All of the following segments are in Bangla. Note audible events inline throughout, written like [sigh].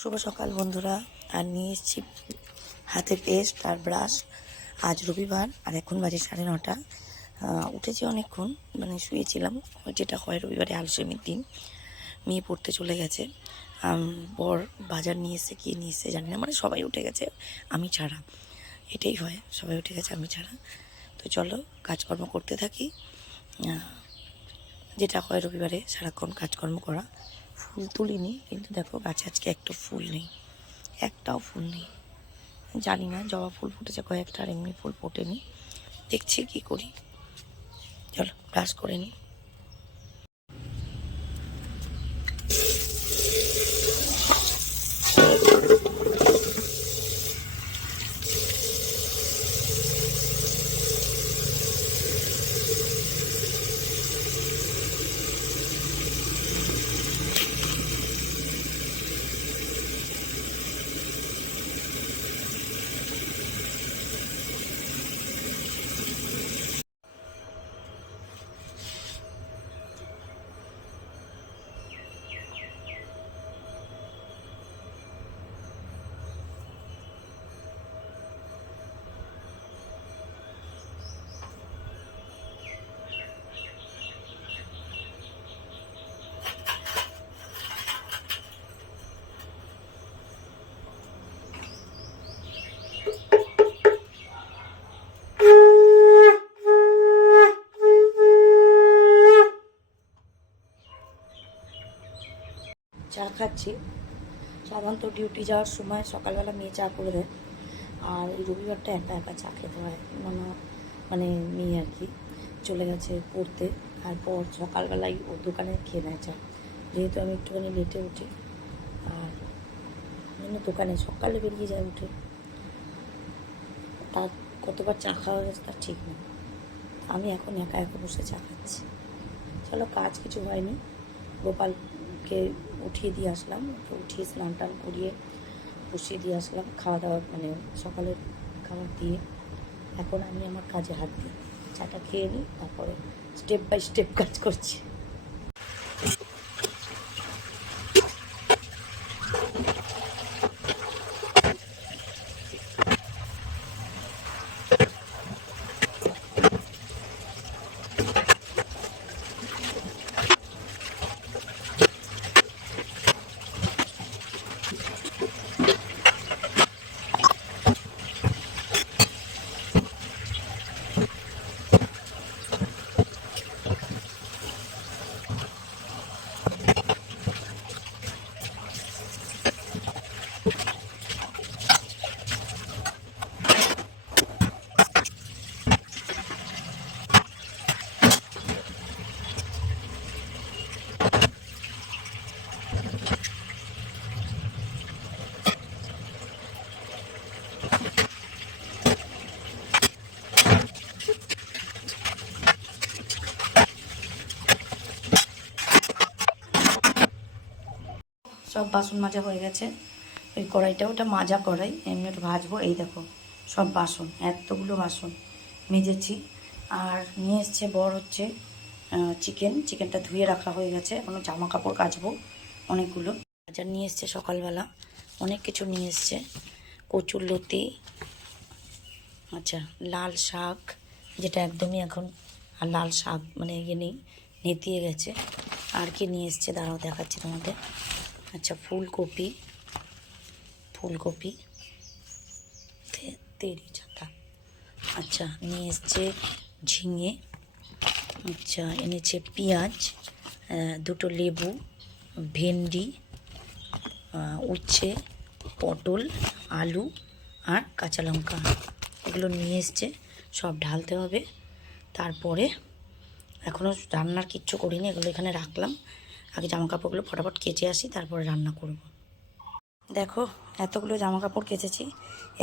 শুভ সকাল, বন্ধুরা। আর নিয়ে এসেছি হাতে পেস্ট আর ব্রাশ। আজ রবিবার, আর এখন বাজে সাড়ে নটা। উঠেছি অনেকক্ষণ মানে শুয়েছিলাম। যেটা হয় রবিবারে আলসেমির দিন। মেয়ে পড়তে চলে গেছে। বর বাজার নিয়ে এসে কি নিয়ে এসে জানি না। মানে সবাই উঠে গেছে, আমি ছাড়া। এটাই হয়, সবাই উঠে গেছে, আমি ছাড়া। তো চলো, কাজকর্ম করতে থাকি। যেটা হয় রবিবারে, সারাক্ষণ কাজকর্ম করা। ফুল তুলিনি, কিন্তু দেখো গাছে আজকে একটা ফুল নেই, একটাও ফুল নেই। জানি না, জবা ফুল ফুটেছে কয়েকটা আর এমনি ফুল ফোটেনি। দেখছি কি করি। চলো ব্রাশ করে নিই। চা খাচ্ছি। সাধারণত ডিউটি যাওয়ার সময় সকালবেলা মেয়ে চা করে দেয়। আর এই রবিবারটা একা একা চা খেতে হয়। মানে মানে মেয়ে আর কি চলে গেছে পড়তে। আর পর সকালবেলায় ও দোকানে খেয়ে নেয় চা। যেহেতু আমি একটুখানি লেটে উঠি, আর জন্য দোকানে সকালে বেরিয়ে যায় উঠে। তার কতবার চা খাওয়া গেছে তার ঠিক নেই। আমি এখন একা একা বসে চা খাচ্ছি। চলো কাজ কিছু হয়নি। গোপালকে উঠিয়ে দিয়ে আসলাম। ওকে উঠিয়ে স্নান টান করিয়ে বসিয়ে দিয়ে আসলাম খাওয়া দাওয়া মানে সকালের খাবার দিয়ে। এখন আমি আমার কাজে হাত দিই, চাটা খেয়ে নিই, তারপরে স্টেপ বাই স্টেপ কাজ করছি। সব বাসন মাজা হয়ে গেছে। ওই কড়াইটা, ওটা মাজা কড়াই, এমনি ওটা ভাজবো। এই দেখো, সব বাসন, এতগুলো বাসন মেজেছি। আর নিয়ে এসছে বর হচ্ছে চিকেন চিকেনটা ধুয়ে রাখা হয়ে গেছে। এখনও জামা কাপড় কাচবো অনেকগুলো। বাজার নিয়ে এসছে সকালবেলা। অনেক কিছু নিয়ে এসছে। কচুর লতি আচ্ছা লাল শাক, যেটা একদমই এখন আর লাল শাক মানে ইয়ে নেই, নেতিয়ে গেছে। আর কি নিয়ে এসছে? দাঁড়াও, দেখাচ্ছি তোমাদের। আচ্ছা ফুলকপি। ফুলকপি। তেরি ছাতা আচ্ছা নিয়ে এসছে ঝিঙে। আচ্ছা এনেছে পেঁয়াজ দুটো লেবু, ভেন্ডি উচ্ছে, পটল, আলু আর কাঁচা লঙ্কা। এগুলো নিয়ে এসছে, সব ঢালতে হবে। তারপরে এখনও রান্নার কিচ্ছু করিনি, এগুলো এখানে রাখলাম। আগে জামা কাপড়গুলো ফটাফট কেচে আসি, তারপরে রান্না করব। দেখো, এতগুলো জামা কাপড় কেচেছি,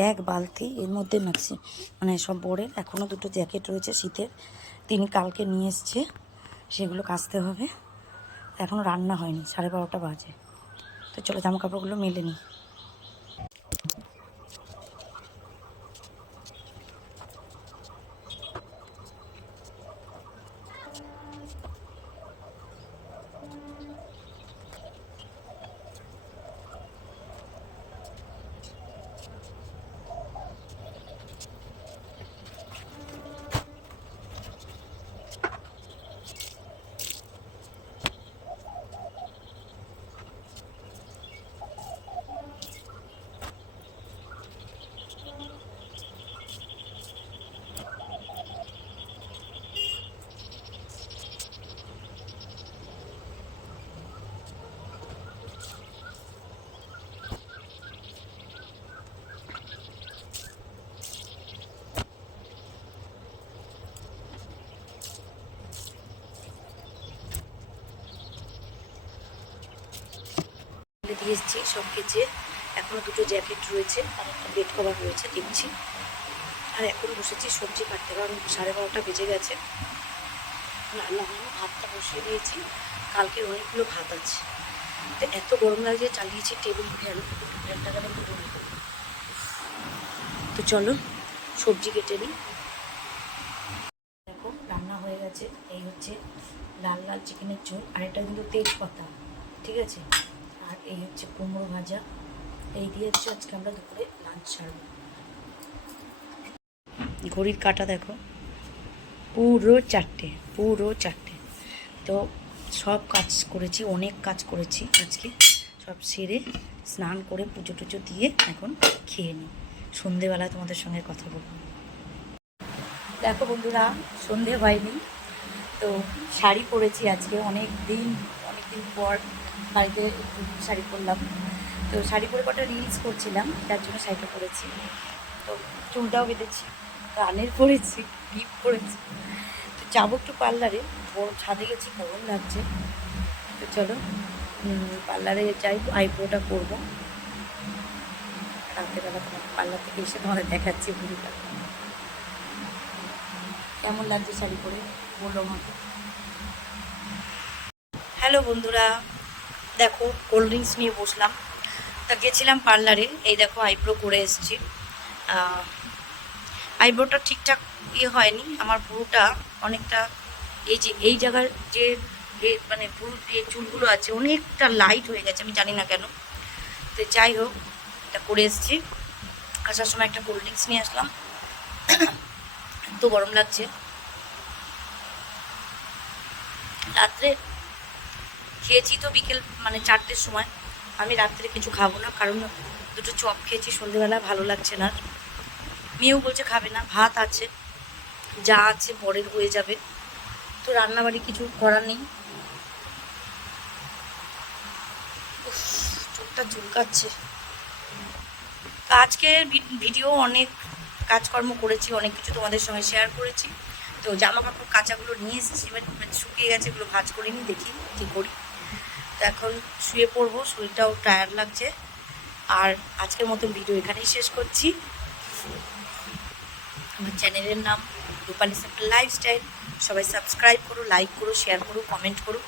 এক বালতি, এর মধ্যে ম্যাক্সি মানে সব বোরের এখনও দুটো জ্যাকেট রয়েছে শীতের, তিনি কালকে নিয়ে এসছে, সেগুলো কাচতে হবে। এখনও রান্না হয়নি, সাড়ে বারোটা বাজে। তো চলো জামা কাপড়গুলো মেলে নিই দিয়ে এসেছি সব কেচে। এখনও দুটো জ্যাকেট রয়েছে আর একটা বেড কভার রয়েছে, দেখছি। আর এখন বসেছি সবজি কাটতে, কারণ সাড়ে বারোটা বেজে গেছে। রান্না হয়নি ভাতটা বসিয়ে দিয়েছি। কালকের অনেকগুলো ভাত আছে। তো এত গরম লাগছে চালিয়েছি টেবিল ফ্যান ফ্যানটা করব। তো চলো, সবজি কেটে নিই। দেখো, রান্না হয়ে গেছে। এই হচ্ছে লাল লাল চিকেনের ঝোল আর এটা কিন্তু তেজপাতা, ঠিক আছে? আর এই হচ্ছে কুমড়ো ভাজা। এই দিয়ে হচ্ছে আজকে আমরা দুপুরে লাঞ্চ সারবো ঘড়ির কাটা দেখো। পুরো চারটে পুরো চারটে। তো সব কাজ করেছি, অনেক কাজ করেছি আজকে। সব সেরে স্নান করে পুজো টুজো দিয়ে এখন খেয়ে নিই। সন্ধেবেলায় তোমাদের সঙ্গে কথা বলব। দেখো বন্ধুরা, সন্ধে হয়নি। তো শাড়ি পরেছি আজকে অনেক দিন অনেক দিন পর বাড়িতে একটু শাড়ি পরলাম। তো শাড়ি পরে কটা রিলস করছিলাম, যার জন্য শাড়িটা পরেছি। তো চুলটাও বেঁধেছি, কানের পরেছি ক্লিপ পরেছি। তো যাব একটু পার্লারে ছাদে গেছি, গরম লাগছে। তো চলো পার্লারে যাই, আইব্রোটা করব। রাত্রেবেলা তোমার পার্লার থেকে এসে তোমাদের দেখাচ্ছি ভুড়িটা কেমন লাগছে শাড়ি পরে? বলো আমাকে। হ্যালো বন্ধুরা দেখো কোল্ড ড্রিঙ্কস নিয়ে বসলাম। তা গেছিলাম পার্লারে, এই দেখো আইব্রো করে এসেছি। আইব্রোটা ঠিকঠাক ইয়ে হয়নি, আমার পুরোটা অনেকটা এই যে, এই জায়গার যে মানে পুরো যে চুলগুলো আছে, অনেকটা লাইট হয়ে গেছে, আমি জানি না কেন। তো যাই হোক, এটা করে এসেছি। আসার সময় একটা কোল্ড ড্রিঙ্কস নিয়ে আসলাম। [coughs] এত গরম লাগছে। রাত্রে খেয়েছি তো বিকেল মানে চারটের সময়। আমি রাত্রে কিছু খাব না, কারণ দুটো চপ খেয়েছি, সন্ধেবেলা ভালো লাগছে না। মেয়েও বলছে খাবে না, ভাত আছে, যা আছে পরের হয়ে যাবে। তো রান্নাবাড়ি কিছু করার নেই। চোখটা চুলকাচ্ছে। আজকের ভিডিও অনেক কাজকর্ম করেছি, অনেক কিছু তোমাদের সঙ্গে শেয়ার করেছি। তো জামা কাপড় কাঁচাগুলো নিয়ে এসেছি, এবার শুকিয়ে গেছে, এগুলো ভাজ করে দেখি কী করি। তো এখন শুয়ে পড়ব, শরীরটাও টায়ার্ড লাগছে। আর আজকের মতন ভিডিও এখানেই শেষ করছি। আমার চ্যানেলের নাম রূপালি সিম্পল লাইফস্টাইল সবাই সাবস্ক্রাইব করো লাইক করো শেয়ার করো কমেন্ট করো।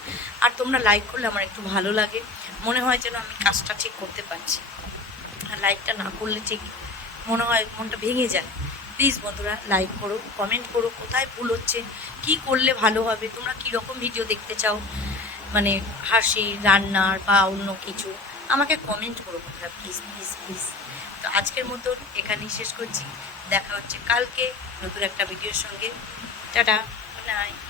আর তোমরা লাইক করলে আমার একটু ভালো লাগে। মনে হয় যেন আমি কাজটা ঠিক করতে পারছি। আর লাইকটা না করলে ঠিক মনে হয় মনটা ভেঙে যায়। প্লিজ বন্ধুরা লাইক করো কমেন্ট করো, কোথায় ভুল হচ্ছে, কি করলে ভালো হবে, তোমরা কী রকম ভিডিও দেখতে চাও? মানে হাসি, রান্নার বা অন্য কিছু, আমাকে কমেন্ট করো বন্ধুরা প্লিজ প্লিজ প্লিজ তো আজকের মতন এখানেই শেষ করছি। দেখা হচ্ছে কালকে নতুন একটা ভিডিওর সঙ্গে। Tata night